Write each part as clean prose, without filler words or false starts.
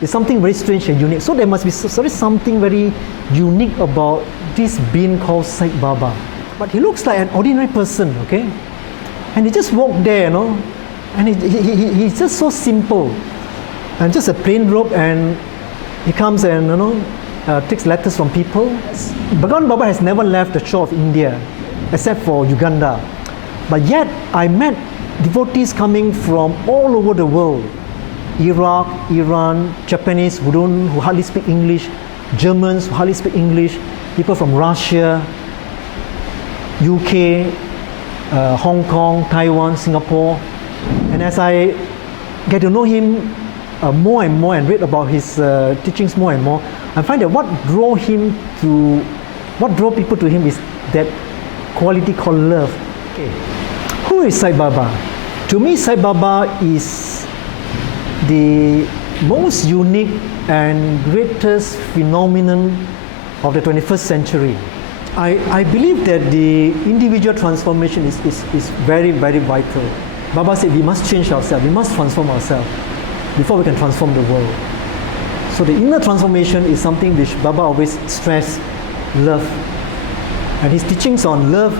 is something very strange and unique. So there must be something very unique about this being called Sai Baba. But he looks like an ordinary person, okay? And he just walked there, you know, and he's just so simple. And just a plain robe, and he comes and, you know, takes letters from people. Bhagavan Baba has never left the shore of India, except for Uganda. But yet, I met devotees coming from all over the world. Iraq, Iran, Japanese who hardly speak English, Germans who hardly speak English, people from Russia, UK, Hong Kong, Taiwan, Singapore. And as I get to know him more and more and read about his teachings more and more, I find that what drew people to him is that quality called love. Okay. Who is Sai Baba? To me, Sai Baba is the most unique and greatest phenomenon of the 21st century. I believe that the individual transformation is very, very vital. Baba said we must change ourselves, we must transform ourselves before we can transform the world. So the inner transformation is something which Baba always stressed, love. And his teachings on love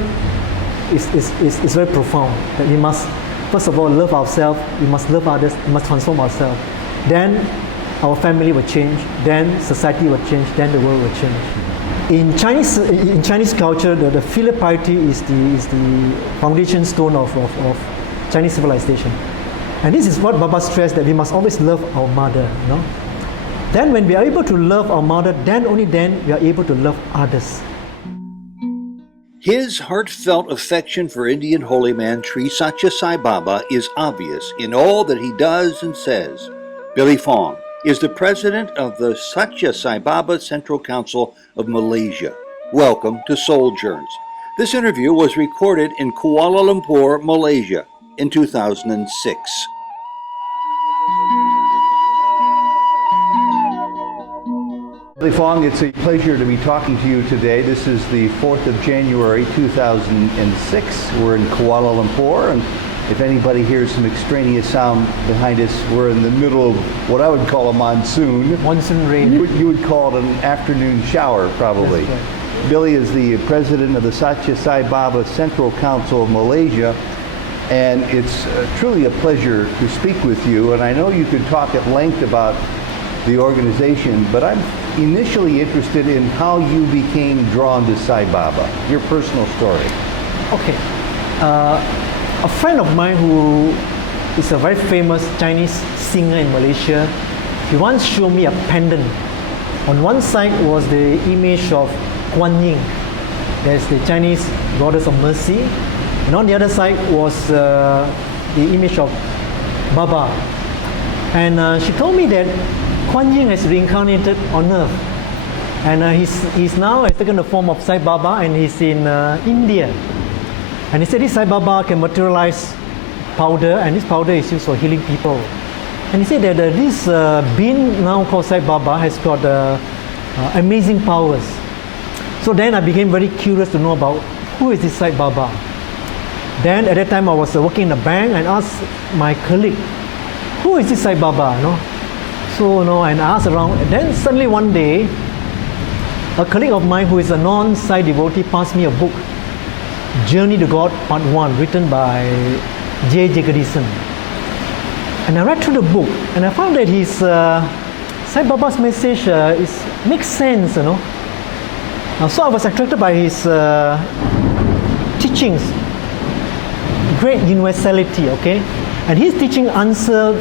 is very profound, that we must, first of all, love ourselves, we must love others, we must transform ourselves. Then our family will change, then society will change, then the world will change. In Chinese culture, the filial piety is the foundation stone of Chinese civilization. And this is what Baba stressed, that we must always love our mother. You know? Then when we are able to love our mother, then only then we are able to love others. His heartfelt affection for Indian holy man Sri Sathya Sai Baba is obvious in all that he does and says. Billy Fong is the president of the Sathya Sai Baba Central Council of Malaysia. Welcome to Souljourns. This interview was recorded in Kuala Lumpur, Malaysia in 2006. Billy Fong, it's a pleasure to be talking to you today. This is the 4th of January 2006. We're in Kuala Lumpur, and if anybody hears some extraneous sound behind us, we're in the middle of what I would call a monsoon. Monsoon rain. You would call it an afternoon shower, probably. That's right. Billy is the president of the Sathya Sai Baba Central Council of Malaysia, and it's truly a pleasure to speak with you. And I know you could talk at length about the organization, but I'm initially interested in how you became drawn to Sai Baba, your personal story. Okay. A friend of mine who is a very famous Chinese singer in Malaysia, he once showed me a pendant. On one side was the image of Kuan Yin, there's the Chinese goddess of mercy, and on the other side was the image of Baba. And she told me that Kuan Yin has reincarnated on earth, and he's now has taken the form of Sai Baba, and he's in India. And he said this Sai Baba can materialize powder, and this powder is used for healing people. And he said that this being now called Sai Baba has got amazing powers. So then I became very curious to know about who is this Sai Baba. Then at that time I was working in a bank, and asked my colleague, who is this Sai Baba? You know? So, you know, and I asked around, and then suddenly one day, a colleague of mine who is a non-Sai devotee passed me a book, Journey to God Part 1, written by J. Jagadisan. And I read through the book, and I found that his Sai Baba's message makes sense, you know. So I was attracted by his teachings, great universality, okay. And his teaching answered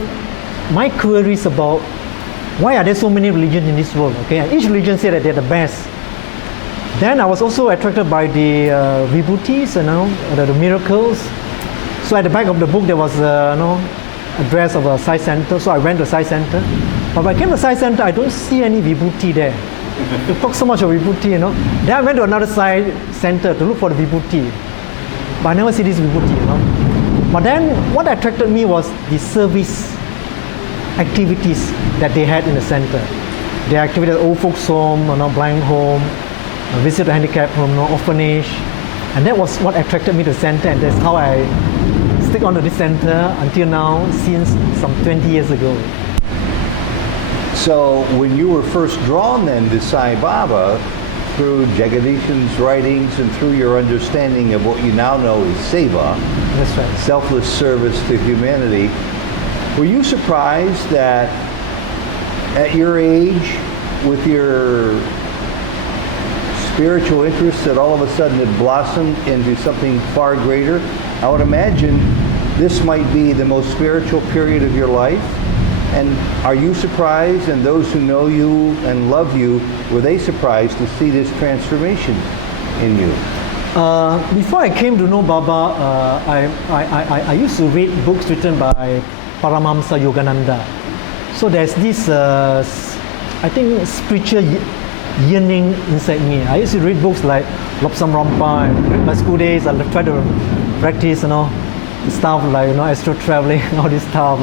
my queries about why are there so many religions in this world, okay. And each religion said that they're the best. Then I was also attracted by the vibhutis, you know, the miracles. So at the back of the book there was address of a Sai Center. So I went to Sai Center. But when I came to Sai Center, I don't see any vibhuti there. You talk so much of vibhuti, you know. Then I went to another Sai Center to look for the vibhuti. But I never see this vibhuti, you know. But then what attracted me was the service activities that they had in the center. They activated old folks home, you know, blind home, visit the handicapped home, you know, orphanage. And that was what attracted me to the center, and that's how I stick on to this center until now, since some 20 years ago. So when you were first drawn then to Sai Baba, through Jagadishan's writings and through your understanding of what you now know as seva, That's right. selfless service to humanity, were you surprised that at your age, with your spiritual interests, that all of a sudden it blossomed into something far greater? I would imagine this might be the most spiritual period of your life. And are you surprised, and those who know you and love you, were they surprised to see this transformation in you? Before I came to know Baba, I used to read books written by Paramahamsa Yogananda. So there's this, I think, spiritual yearning inside me. I used to read books like Lopsam Rampa, and during my school days I tried to practice, stuff like, astro traveling, all this stuff,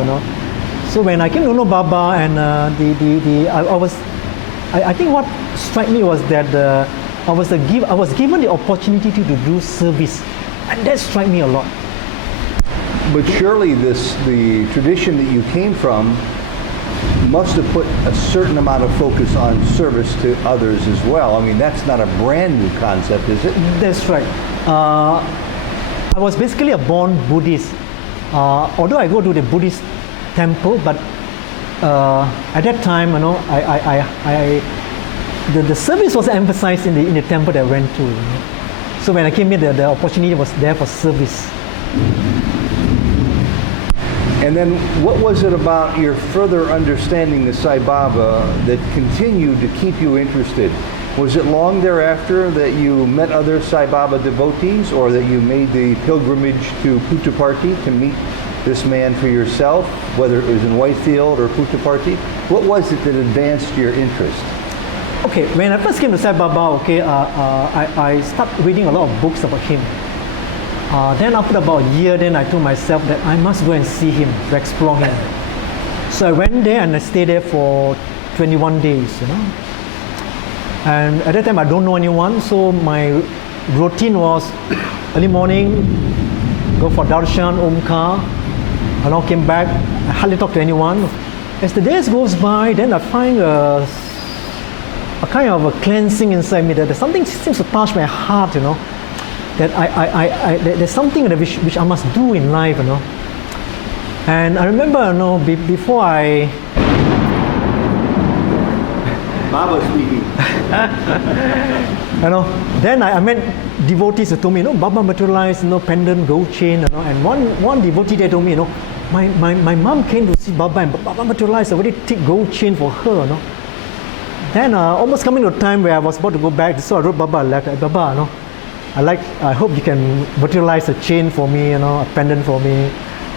So when I came to know Baba, and I think what struck me was that I was given the opportunity to do service, and that struck me a lot. But surely the tradition that you came from must have put a certain amount of focus on service to others as well. I mean, that's not a brand new concept, is it? That's right. I was basically a born Buddhist. Although I go to the Buddhist temple, but at that time, the service was emphasized in the temple that I went to. So when I came here, the opportunity was there for service. And then what was it about your further understanding the Sai Baba that continued to keep you interested? Was it long thereafter that you met other Sai Baba devotees, or that you made the pilgrimage to Puttaparthi to meet this man for yourself, whether it was in Whitefield or Puttaparthi? What was it that advanced your interest? Okay, when I first came to Sai Baba, I started reading a lot of books about him. Then after about a year, then I told myself that I must go and see him, to explore him. So I went there and I stayed there for 21 days, And at that time I don't know anyone, so my routine was early morning, go for darshan, omkar, and I came back, I hardly talked to anyone. As the days goes by, then I find a kind of a cleansing inside me, that there's something seems to touch my heart, that there's something which I must do in life, And I remember, before I... Baba speaking. Then I met devotees who told me, Baba materialized, pendant, gold chain, and one devotee there told me, my mom came to see Baba, and Baba materialized a very thick gold chain for her, Then almost coming to a time where I was about to go back, so I wrote Baba a letter. Baba, I hope you can materialize a chain for me, a pendant for me.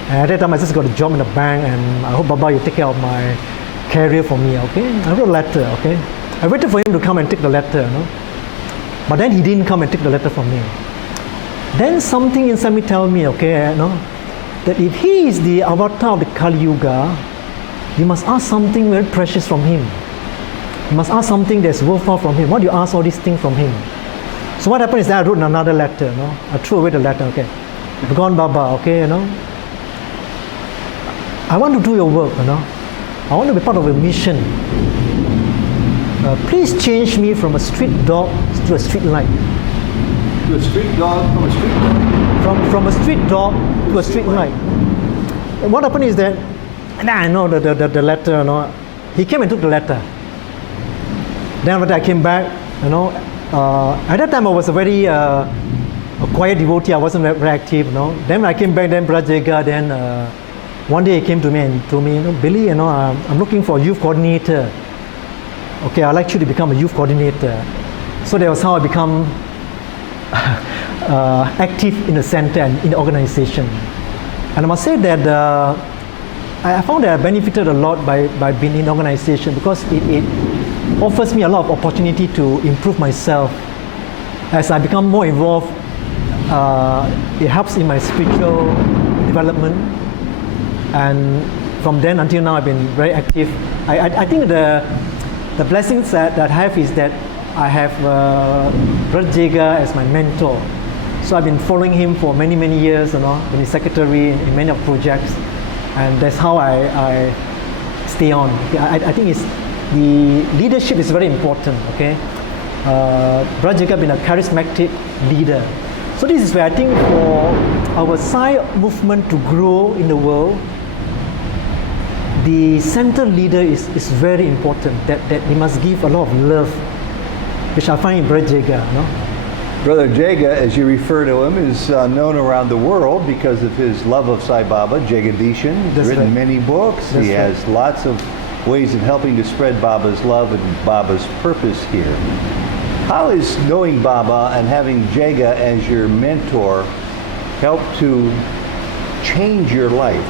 And at that time I just got a job in the bank, and I hope Baba you take care of my career for me, okay? I wrote a letter, okay? I waited for him to come and take the letter, But then he didn't come and take the letter from me. Then something inside me tell me, okay, that if he is the avatar of the Kali Yuga, you must ask something very precious from him. You must ask something that's worthwhile from him. Why do you ask all these things from him? So what happened is that I wrote another letter, I threw away the letter, okay? I've gone Baba, okay, I want to do your work, I want to be part of a mission. Please change me from a street dog to a street light. To a street dog from a street dog? From a street dog to a street light. And what happened is that, and I know the letter, he came and took the letter. Then after I came back, at that time I was a very a quiet devotee, I wasn't very active, Then when I came back, then Brajega, then one day he came to me and told me, Billy, I'm looking for a youth coordinator. Okay, I'd like you to become a youth coordinator. So that was how I become active in the center and in the organization. And I must say that I found that I benefited a lot by being in the organization, because it offers me a lot of opportunity to improve myself. As I become more involved, it helps in my spiritual development. And from then until now, I've been very active. I think the blessings that I have is that I have Brajega as my mentor. So I've been following him for many, many years, been his secretary in many of projects. And that's how I stay on. I think the leadership is very important, okay? Brother Jacob been a charismatic leader. So this is where I think for our Sai movement to grow in the world, the center leader is very important, that he must give a lot of love, which I find in Brother Jaga. Brother Jaga, as you refer to him, is known around the world because of his love of Sai Baba, Jagadishan. He's written many books. He has lots of ways of helping to spread Baba's love and Baba's purpose here. How is knowing Baba and having Jaga as your mentor help to change your life?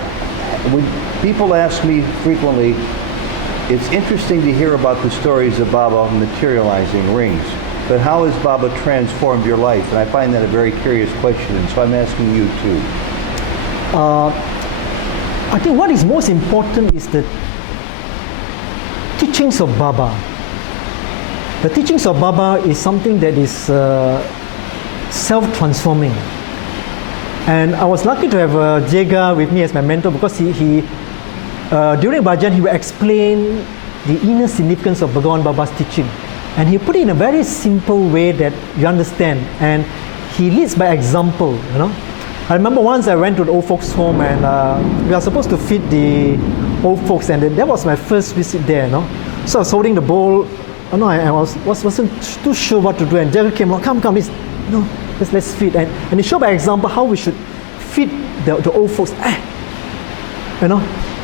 When people ask me frequently, it's interesting to hear about the stories of Baba materializing rings, but how has Baba transformed your life? And I find that a very curious question, and so I'm asking you too. I think what is most important is the teachings of Baba. The teachings of Baba is something that is self-transforming. And I was lucky to have Jaga with me as my mentor, because he during Bhajan he will explain the inner significance of Bhagavan Baba's teaching. And he put it in a very simple way that you understand. And he leads by example, I remember once I went to the old folks' home, and we are supposed to feed the old folks, and that was my first visit there, So I was holding the bowl. I wasn't too sure what to do, and Jaga came along, come, let's feed. And he showed by example how we should feed the old folks.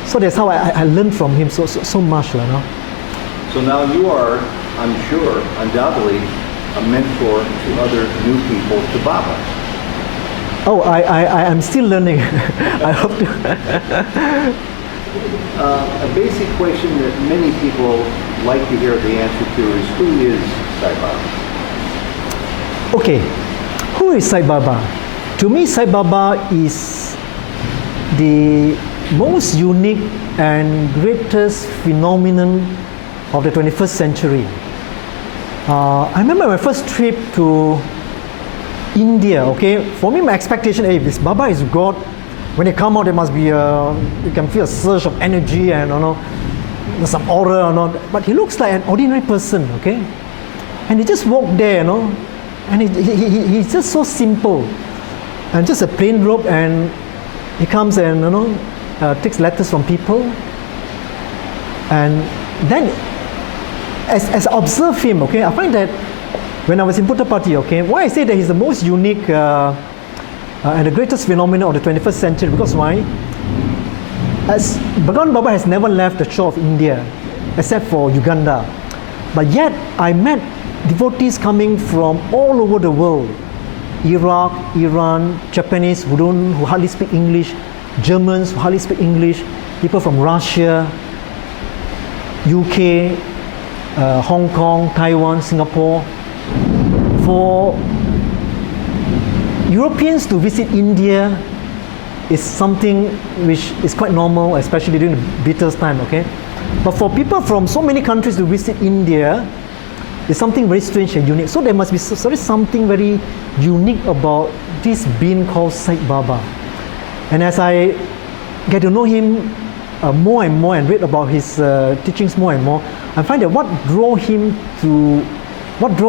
So that's how I learned from him so much. So now you are, I'm sure, undoubtedly a mentor to other new people to Baba. Oh, I am still learning. I hope to. A basic question that many people like to hear the answer to is, who is Sai Baba? Okay, who is Sai Baba? To me, Sai Baba is the most unique and greatest phenomenon of the 21st century. I remember my first trip to India, okay? For me, my expectation, this Baba is God. When they come out, there must be you can feel a surge of energy and there's some aura, but he looks like an ordinary person, okay? And he just walked there, and he's just so simple, and just a plain robe, and he comes and takes letters from people, and then as I observe him, okay, I find that when I was in Puttapati, okay, why I say that he's the most unique and the greatest phenomenon of the 21st century, because why? As Bhagavan Baba has never left the shore of India, except for Uganda. But yet, I met devotees coming from all over the world. Iraq, Iran, Japanese who hardly speak English, Germans who hardly speak English, people from Russia, UK, Hong Kong, Taiwan, Singapore. For Europeans to visit India is something which is quite normal, especially during the Beatles time, okay? But for people from so many countries to visit India, it's something very strange and unique. So there must be something very unique about this being called Sai Baba. And as I get to know him more and more and read about his teachings more and more, I find that what drove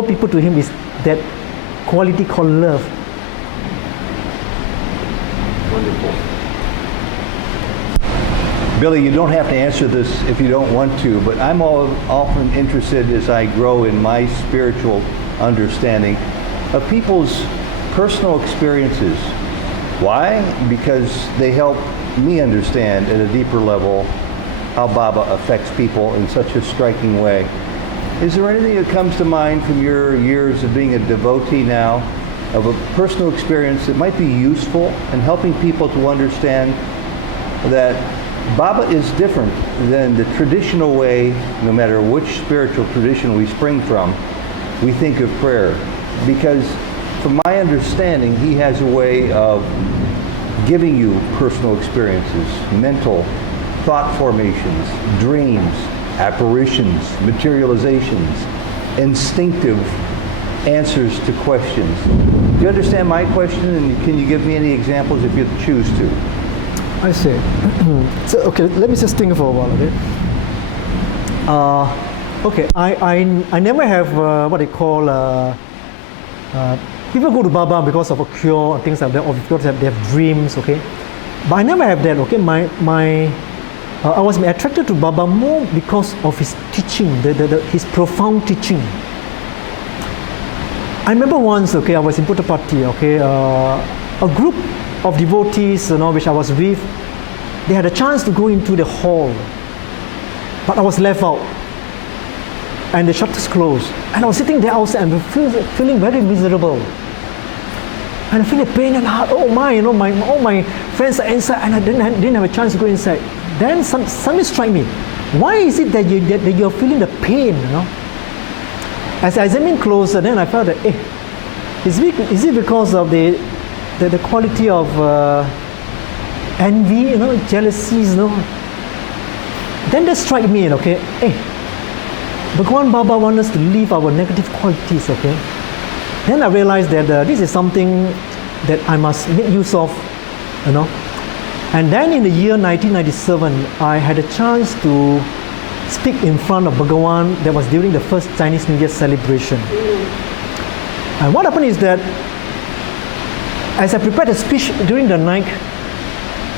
people to him is that quality called love. Wonderful. Billy, you don't have to answer this if you don't want to, but I'm often interested as I grow in my spiritual understanding of people's personal experiences. Why? Because they help me understand at a deeper level how Baba affects people in such a striking way. Is there anything that comes to mind from your years of being a devotee now, of a personal experience that might be useful in helping people to understand that Baba is different than the traditional way, no matter which spiritual tradition we spring from, we think of prayer? Because from my understanding, he has a way of giving you personal experiences, mental thought formations, dreams, apparitions, materializations, instinctive answers to questions. Do you understand my question, and can you give me any examples if you choose to? I see. So, okay, let me just think for a while, okay? Okay, I never have what they call people go to Baba because of a cure or things like that, or because they have dreams. Okay, but I never have that. Okay, I was attracted to Baba more because of his teaching, his profound teaching. I remember once, okay, I was in Puttapati, okay, a group of devotees, which I was with, they had a chance to go into the hall, but I was left out, and the shutters closed, and I was sitting there outside and feeling very miserable, and I feel the pain and heart. Oh my, all my friends are inside, and I didn't have a chance to go inside. Then something struck me. Why is it that you're feeling the pain? As I examined closer, then I felt that, is it because of the quality of envy, jealousies, Then that struck me, okay, Bhagwan Baba wants us to leave our negative qualities, okay. Then I realized that this is something that I must make use of, And then in the year 1997, I had a chance to speak in front of Bhagawan. That was during the first Chinese New Year celebration. And what happened is that as I prepared a speech during the night,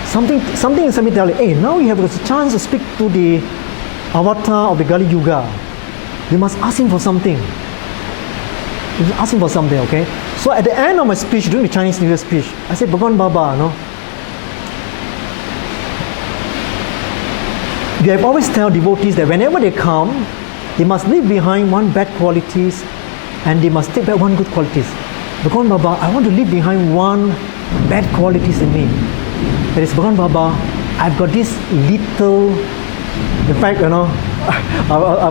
something inside me tell me, now you have a chance to speak to the avatar of the Kali Yuga. You must ask him for something. You must ask him for something, okay? So at the end of my speech, during the Chinese New Year speech, I said, Bhagawan Baba, you have always tell devotees that whenever they come, they must leave behind one bad qualities and they must take back one good qualities. Bhagawan Baba, I want to leave behind one bad qualities in me. That is, Bhagawan Baba, I've got this little, in fact, I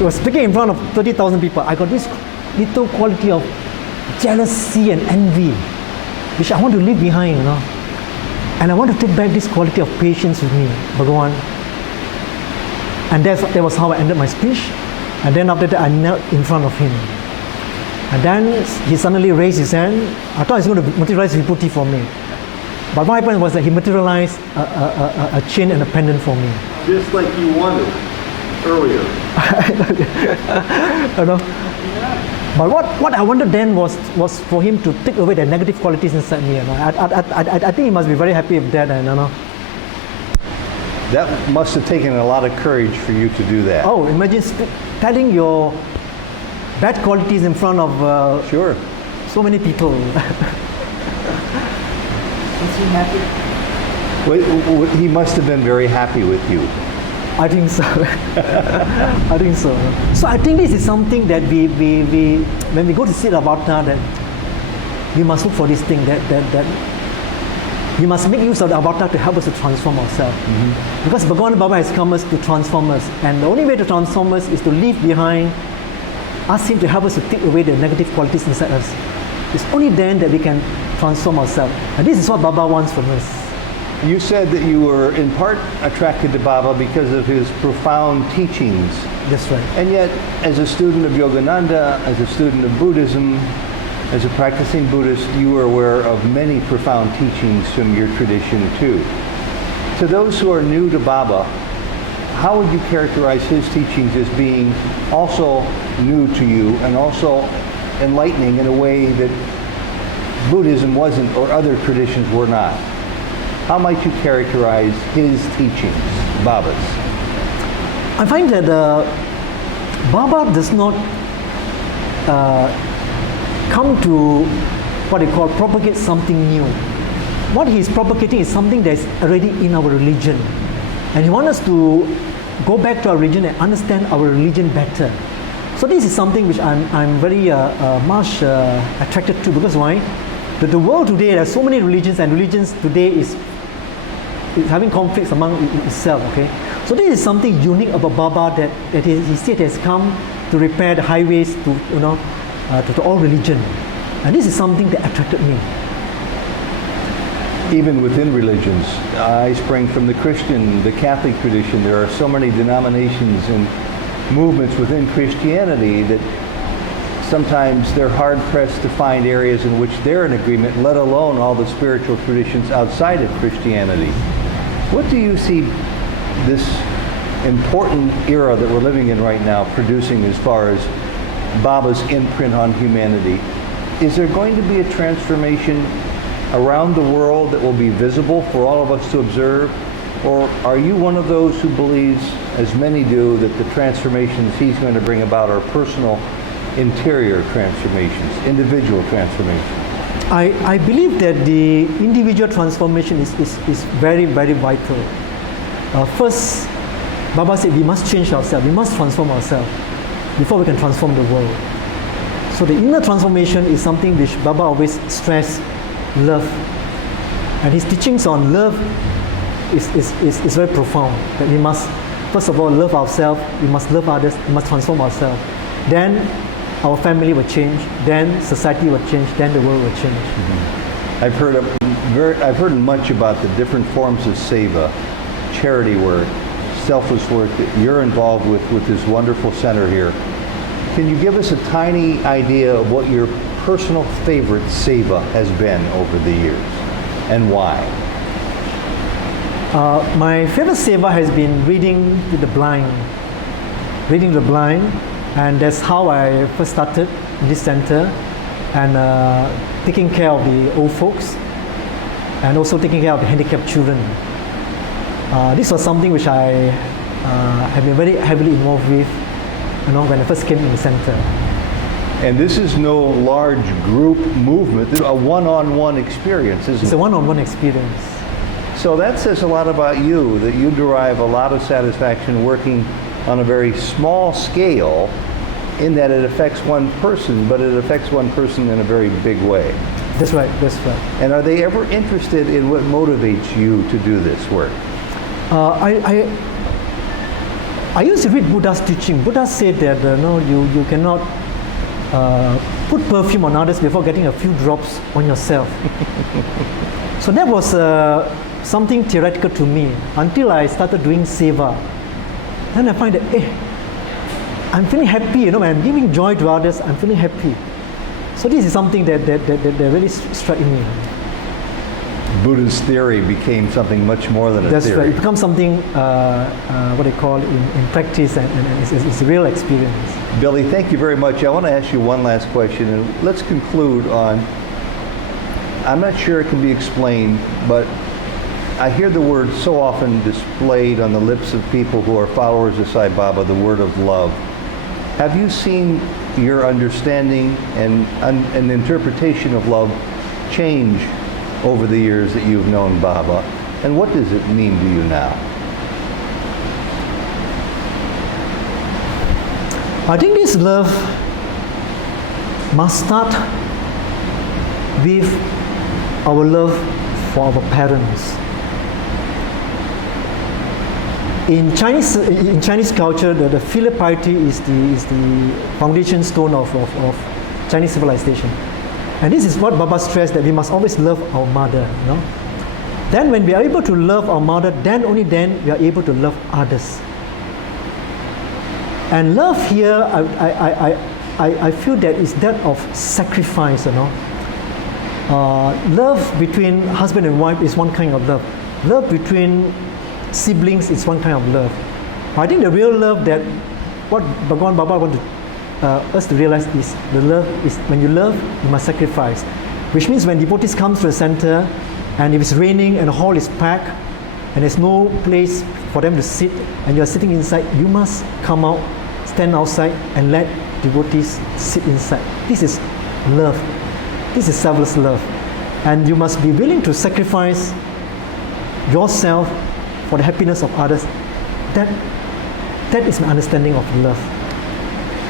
was speaking in front of 30,000 people. I got this little quality of jealousy and envy, which I want to leave behind, And I want to take back this quality of patience with me, Bhagawan. And that was how I ended my speech. And then after that, I knelt in front of him. And then he suddenly raised his hand. I thought he was going to materialize Vibhuti for me. But what happened was that he materialized a chain and a pendant for me. Just like you wanted earlier. But what I wanted then was for him to take away the negative qualities inside me. I think he must be very happy with that. That must have taken a lot of courage for you to do that. Oh, imagine telling your bad qualities in front of sure, so many people. Was he happy? Well, he must have been very happy with you. I think so. I think so. So I think this is something that we when we go to see the avatar, that we must look for this thing that we must make use of the avatar to help us to transform ourselves. Mm-hmm. Because Bhagawan Baba has come us to transform us, and the only way to transform us is to leave behind, ask him to help us to take away the negative qualities inside us. It's only then that we can transform ourselves. And this is what Baba wants from us. You said that you were in part attracted to Baba because of his profound teachings. That's right. And yet, as a student of Yogananda, as a student of Buddhism, as a practicing Buddhist, you are aware of many profound teachings from your tradition too. To those who are new to Baba, how would you characterize his teachings as being also new to you and also enlightening in a way that Buddhism wasn't or other traditions were not? How might you characterize his teachings, Baba's? I find that Baba does not come to what they call propagate something new. What he's propagating is something that's already in our religion. And he wants us to go back to our religion and understand our religion better. So this is something which I'm very much attracted to, because why? The world today, there are so many religions, and religions today is having conflicts among itself, okay? So this is something unique about Baba, that he said has come to repair the highways to all religion. And this is something that attracted me. Even within religions, I spring from the Christian, the Catholic tradition. There are so many denominations and movements within Christianity that sometimes they're hard-pressed to find areas in which they're in agreement, let alone all the spiritual traditions outside of Christianity. What do you see this important era that we're living in right now, producing as far as Baba's imprint on humanity. Is there going to be a transformation around the world that will be visible for all of us to observe? Or are you one of those who believes, as many do, that the transformations he's going to bring about are personal, interior transformations, individual transformations? I believe that the individual transformation is very, very vital. First, Baba said we must change ourselves, we must transform ourselves before we can transform the world. So the inner transformation is something which Baba always stressed, love. And his teachings on love is very profound, that we must, first of all, love ourselves, we must love others, we must transform ourselves. Then our family will change, then society will change, then the world will change. Mm-hmm. I've heard much about the different forms of seva, charity work, selfless work that you're involved with this wonderful center here. Can you give us a tiny idea of what your personal favorite seva has been over the years and why? My favorite seva has been reading to the blind. Reading the blind, and that's how I first started in this center, and taking care of the old folks, and also taking care of the handicapped children. This was something which I have been very heavily involved with, when I first came in the center. And this is no large group movement, this is a one-on-one experience, isn't it? It's a one-on-one experience. So that says a lot about you, that you derive a lot of satisfaction working on a very small scale, in that it affects one person, but it affects one person in a very big way. That's right, that's right. And are they ever interested in what motivates you to do this work? I used to read Buddha's teaching. Buddha said that you cannot put perfume on others before getting a few drops on yourself. So that was something theoretical to me until I started doing seva. Then I find that, I'm feeling happy, when I'm giving joy to others, I'm feeling happy. So this is something that really struck me. Buddha's theory became something much more than a That's theory. right. It becomes something, what they call in practice, and it's a real experience. Billy, thank you very much. I want to ask you one last question, and let's conclude on, I'm not sure it can be explained, but I hear the word so often displayed on the lips of people who are followers of Sai Baba, the word of love. Have you seen your understanding and an interpretation of love change over the years that you've known Baba? And what does it mean to you now? I think this love must start with our love for our parents. In Chinese culture, the filial piety is the foundation stone of Chinese civilization. And this is what Baba stressed, that we must always love our mother. Then when we are able to love our mother, then only then we are able to love others. And love here, I feel that is that of sacrifice. Love between husband and wife is one kind of love. Love between siblings is one kind of love. I think the real love that what Bhagavan Baba wants us to realize is the love is when you love, you must sacrifice. Which means when devotees come to the center, and if it's raining and the hall is packed, and there's no place for them to sit, and you are sitting inside, you must come out, stand outside, and let devotees sit inside. This is love. This is selfless love. And you must be willing to sacrifice yourself for the happiness of others. That is my understanding of love.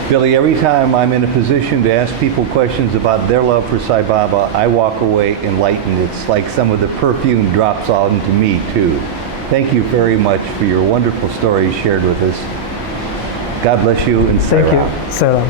Billy, every time I'm in a position to ask people questions about their love for Sai Baba, I walk away enlightened. It's like some of the perfume drops onto me too. Thank you very much for your wonderful stories shared with us. God bless you and Thank you. Salam.